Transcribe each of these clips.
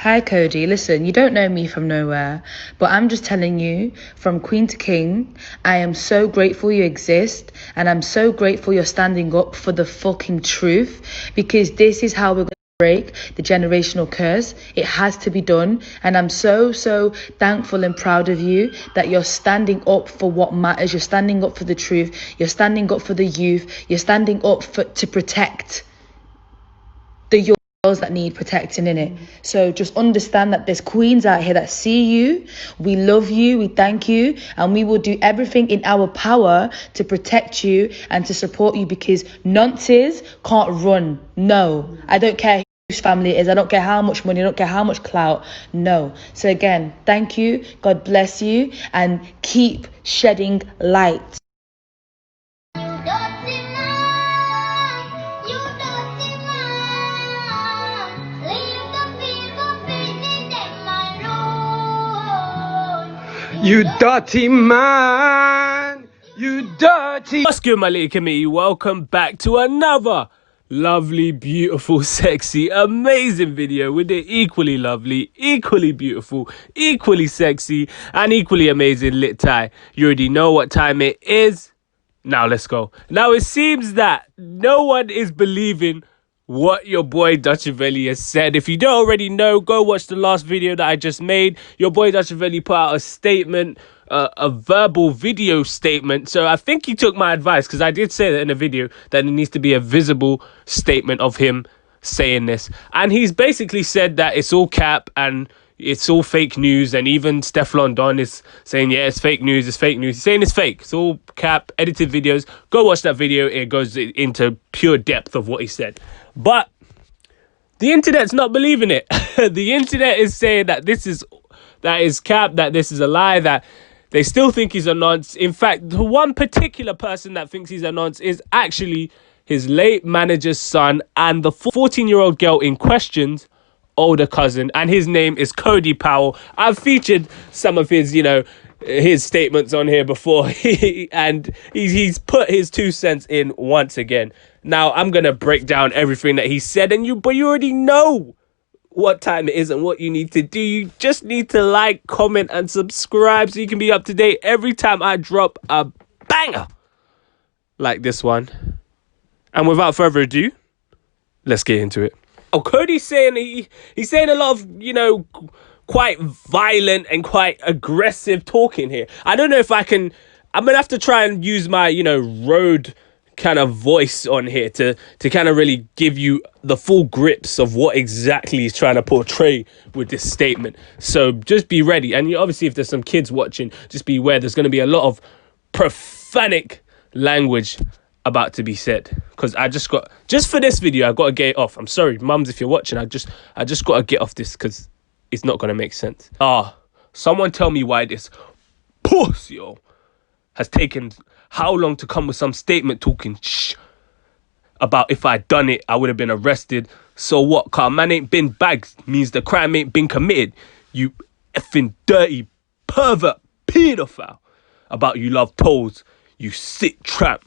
Hi Kodee, listen, you don't know me from nowhere, but I'm just telling you, from Queen to King, I am so grateful you exist, and I'm so grateful you're standing up for the fucking truth, because this is how we're going to break the generational curse. It has to be done, and I'm so thankful and proud of you that you're standing up for what matters. You're standing up for the truth. You're standing up for the youth. You're standing up to protect the girls that need protecting in it. So just understand that there's queens out here that see you. We love you, we thank you, and we will do everything in our power to protect you and to support you, because nonces can't run. No, I don't care whose family it is, I don't care how much money, I don't care how much clout. No. So again, thank you, God bless you, and keep shedding light. You dirty man, you dirty. What's good, my little committee? Welcome back to another lovely, beautiful, sexy, amazing video with the equally lovely, equally beautiful, equally sexy, and equally amazing LiTTY. You already know what time it is. Now let's go. Now it seems that no one is believing what your boy DUTCHAVELLI'S has said. If you don't already know, go watch the last video that I just made. Your boy DUTCHAVELLI'S put out a statement, a verbal video statement. So I think he took my advice, because I did say that in the video that it needs to be a visible statement of him saying this. And he's basically said that it's all cap and it's all fake news, and even Stefflon Don is saying, yeah, it's fake news, it's fake news. He's saying it's fake, it's all cap, edited videos. Go watch that video, it goes into pure depth of what he said. But the internet's not believing it. The internet is saying that that is cap, that this is a lie, that they still think he's a nonce. In fact, the one particular person that thinks he's a nonce is actually his late manager's son and the 14-year-old girl in question's older cousin, and his name is Kodee Powell. I've featured some of his, his statements on here before, and he's put his 2 cents in once again. Now I'm gonna break down everything that he said, but you already know what time it is and what you need to do. You just need to like, comment, and subscribe so you can be up to date every time I drop a banger like this one. And without further ado, let's get into it. Oh, Kodee's saying he's saying a lot of, quite violent and quite aggressive talking here. I don't know if I'm gonna have to try and use my, road kind of voice on here to kind of really give you the full grips of what exactly he's trying to portray with this statement. So just be ready. And obviously, if there's some kids watching, just be aware there's going to be a lot of profanic language about to be said, because just for this video I got to get it off. I'm sorry, mums, if you're watching, I just got to get off this because it's not going to make sense. Someone tell me why this pussy has taken how long to come with some statement talking about if I'd done it, I would have been arrested. So what? Car man ain't been bagged means the crime ain't been committed. You effing dirty pervert pedophile. About you love toes, you sick tramp.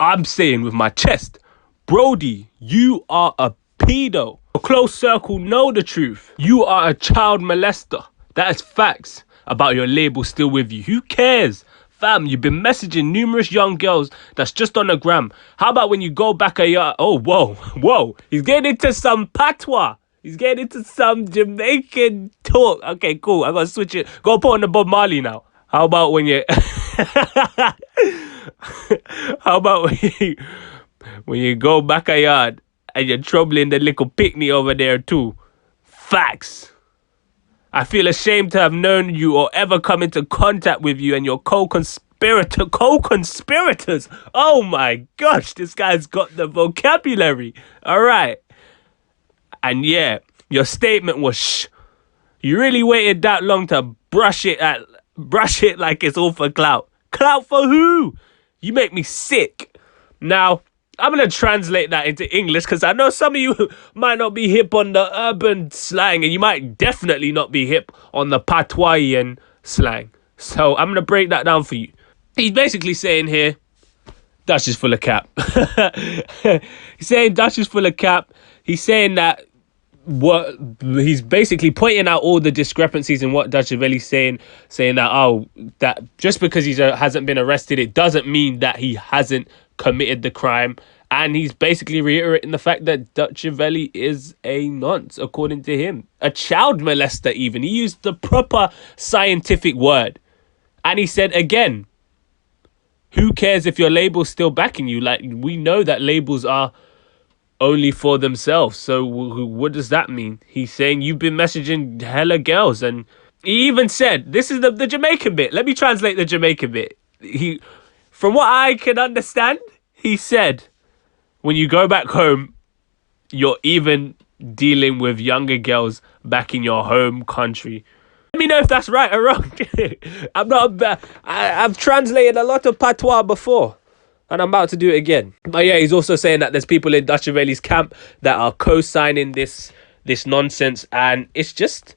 I'm saying with my chest, Brody, you are a pedo. A close circle know the truth. You are a child molester. That is facts. About your label still with you. Who cares? Fam, you've been messaging numerous young girls that's just on the gram. How about when you go back a year? Oh, whoa. He's getting into some patois. He's getting into some Jamaican talk. Okay, cool. I gotta switch it. Go put on the Bob Marley now. How about when you... How about when you go back a yard and you're troubling the little picnic over there too? Facts. I feel ashamed to have known you or ever come into contact with you and your co-conspirators. Oh my gosh, this guy's got the vocabulary. All right. And yeah, your statement was shh. You really waited that long to brush it like it's all for clout. Clout for who? You make me sick. Now, I'm going to translate that into English, because I know some of you might not be hip on the urban slang, and you might definitely not be hip on the patois slang. So I'm going to break that down for you. He's basically saying here Dutch is full of cap. He's saying Dutch is full of cap. He's saying that what he's basically pointing out all the discrepancies in what DUTCHAVELLI'S saying that that just because he hasn't been arrested, it doesn't mean that he hasn't committed the crime. And he's basically reiterating the fact that DUTCHAVELLI is a nonce, according to him, a child molester. Even he used the proper scientific word, and he said again, who cares if your label's still backing you? Like, we know that labels are only for themselves. So what does that mean? He's saying you've been messaging hella girls. And he even said, this is the Jamaican bit. Let me translate the Jamaican bit. From what I can understand, he said, when you go back home, you're even dealing with younger girls back in your home country. Let me know if that's right or wrong. I've translated a lot of patois before, and I'm about to do it again. But yeah, he's also saying that there's people in DUTCHAVELLI'S camp that are co-signing this nonsense, and it's just,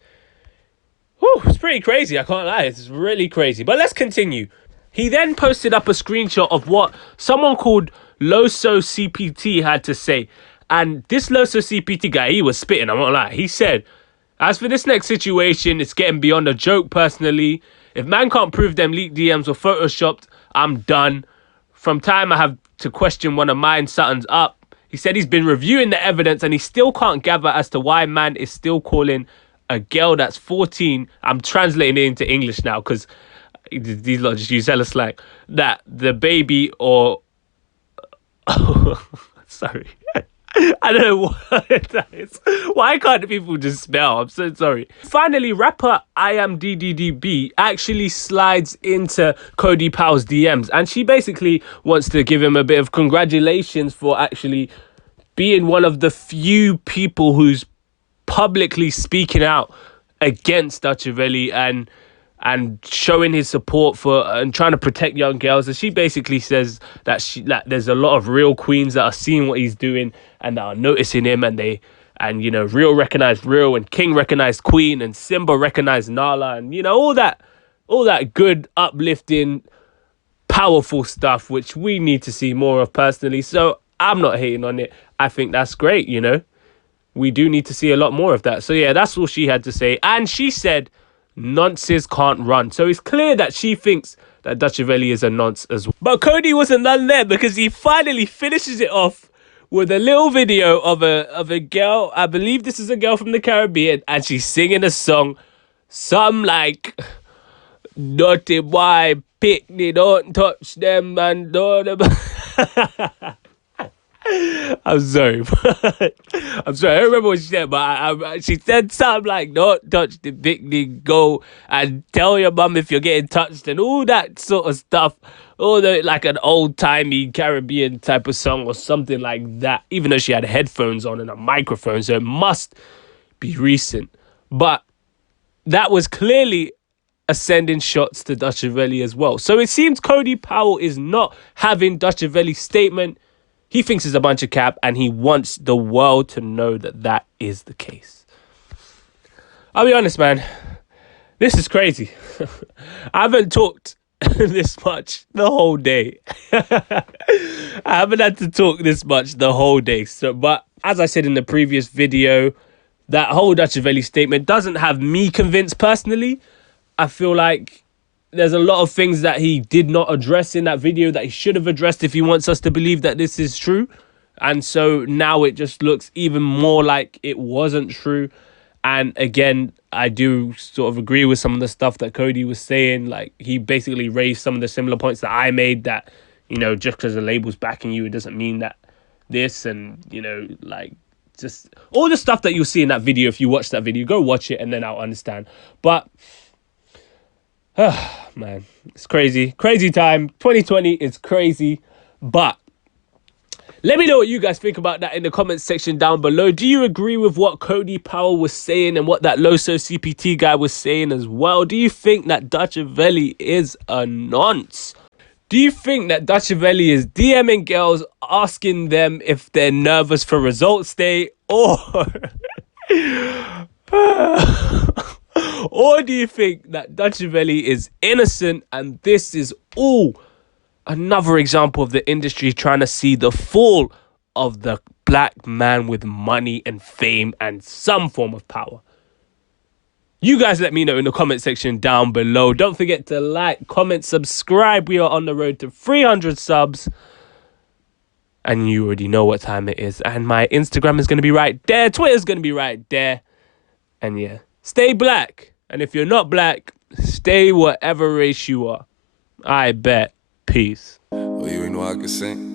it's pretty crazy. I can't lie, it's really crazy. But let's continue. He then posted up a screenshot of what someone called Loso CPT had to say, and this Loso CPT guy, he was spitting. I won't lie. He said, as for this next situation, it's getting beyond a joke personally. If man can't prove them leaked DMs were photoshopped, I'm done. From time I have to question one of mine, something's up. He said he's been reviewing the evidence and he still can't gather as to why man is still calling a girl that's 14. I'm translating it into English now because these lot just use hella slang. That the baby or... sorry. I don't know what that is. Why can't people just spell? I'm so sorry. Finally, rapper IAMDDB actually slides into Kodee Powell's DMs, and she basically wants to give him a bit of congratulations for actually being one of the few people who's publicly speaking out against DUTCHAVELLI and showing his support for and trying to protect young girls. And she basically says that there's a lot of real queens that are seeing what he's doing and that are noticing him, and Real recognized Real, and King recognized Queen, and Simba recognized Nala, and all that good, uplifting, powerful stuff which we need to see more of personally. So I'm not hating on it. I think that's great. We do need to see a lot more of that. So yeah, that's all she had to say. And she said nonces can't run. So it's clear that she thinks that DUTCHAVELLI is a nonce as well. But Kodee wasn't done there, because he finally finishes it off with a little video of a girl. I believe this is a girl from the Caribbean, and she's singing a song, some like, "Dirty boy, pick me, don't touch them, and don't..." I'm sorry. I'm sorry. I don't remember what she said, but she said something like, "Don't touch the picnic, go and tell your mum if you're getting touched," and all that sort of stuff. Like an old-timey Caribbean type of song or something like that, even though she had headphones on and a microphone, so it must be recent. But that was clearly sending shots to DUTCHAVELLI as well. So it seems Kodee Powell is not having DUTCHAVELLI's statement. He thinks it's a bunch of cap, and he wants the world to know that that is the case. I'll be honest, man. This is crazy. I haven't talked this much the whole day. I haven't had to talk this much the whole day. But as I said in the previous video, that whole DUTCHAVELLI statement doesn't have me convinced personally. I feel like there's a lot of things that he did not address in that video that he should have addressed if he wants us to believe that this is true. And so now it just looks even more like it wasn't true. And again, I do sort of agree with some of the stuff that Kodee was saying. Like, he basically raised some of the similar points that I made, that, just because the label's backing you, it doesn't mean that this, and, just all the stuff that you'll see in that video. If you watch that video, go watch it and then I'll understand. But, man, it's crazy. Crazy time. 2020 is crazy. But let me know what you guys think about that in the comments section down below. Do you agree with what Kodee Powell was saying and what that Loso CPT guy was saying as well? Do you think that DUTCHAVELLI is a nonce? Do you think that DUTCHAVELLI is DMing girls, asking them if they're nervous for results day, or or do you think that DUTCHAVELLI is innocent and this is all Another example of the industry trying to see the fall of the black man with money and fame and some form of power. You guys let me know in the comment section down below. Don't forget to like, comment, subscribe. We are on the road to 300 subs. And you already know what time it is. And my Instagram is going to be right there. Twitter's going to be right there. And yeah, stay black. And if you're not black, stay whatever race you are. I bet. Peace. Oh, you ain't know I could sing?